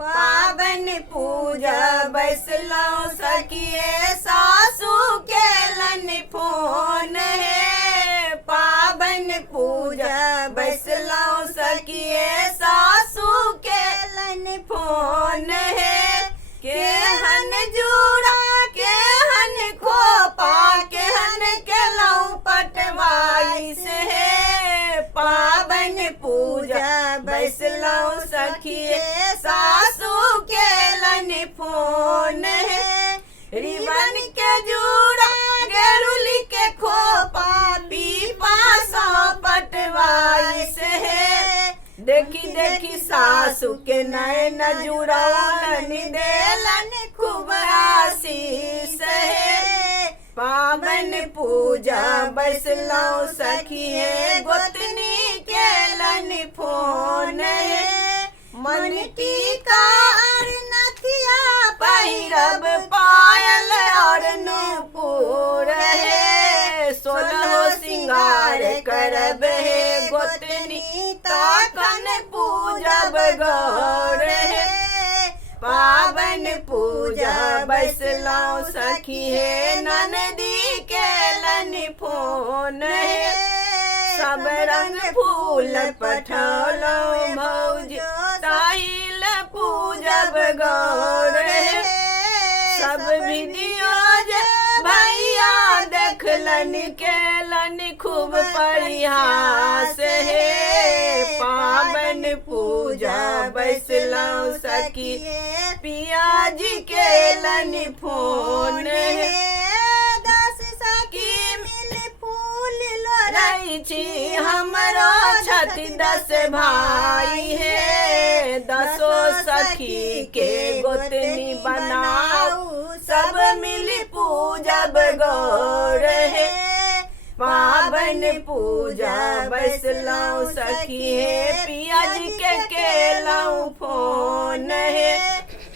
पावन पूजा बैसलो सखिए सासू के लन फोन है। पावन पूजा बैसलो सखिए सासू के लन फोन है। केहन जूड़ा केहन खोपा केहन केलऊ पटवाई से है। पावन पूजा बैसलो सखिए सासू के लन फोन है। रिबन के जूड़ा गेरुली के खोपा पीपा सौ पटवाई से है। देखी देखी सासू के नयन जुड़ौलन देलन खूब आशीष है। पावन पूजा बैसलो सखिए गोतनी के लन फोन है। मन टीका और नथिया पहिरब पायल और नूपुर है। सोलहो सिंगार करब है गोतनी ताकन पूजब गौर है। पावन पूजा बैसलो सखिए ननदी के लन फोन है। सब रंग फूल पठौलो मौज ताहिल पूजब गौर है। सब वीडियो भैया देखलन के लन खूब परिहास है। पावन पूजा बैसलो सखिए पिया जी के लन फोन है। 10 सखी मिल फूल लोराई छी हमरो छति 10 भाई है। 10 सखी के गोतनी बनाऊ सब मिली पूजब गौर है। पावन पूजा बैसलो सखिए पिया जी के केलऊ फोन है।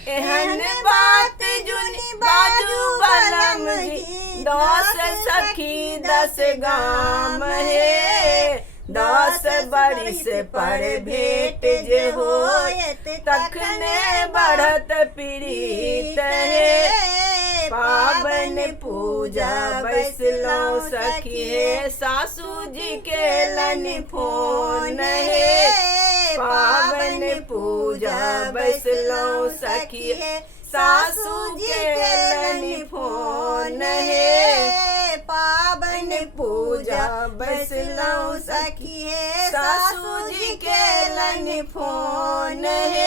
एहन बात जुनी बाजू बलम जी 10 सखी 10 गाम है। 10 बरिस पर भेंट जे होयत तखने बढ़त प्रीत है। पावन पूजा बैसलो सखिए सासू जी के लन फोन है। पावन पूजा बैसलो सखिए सासू जी के लन फोन है। पावन पूजा बैसलो सखिए सासू जी के लन फोन है।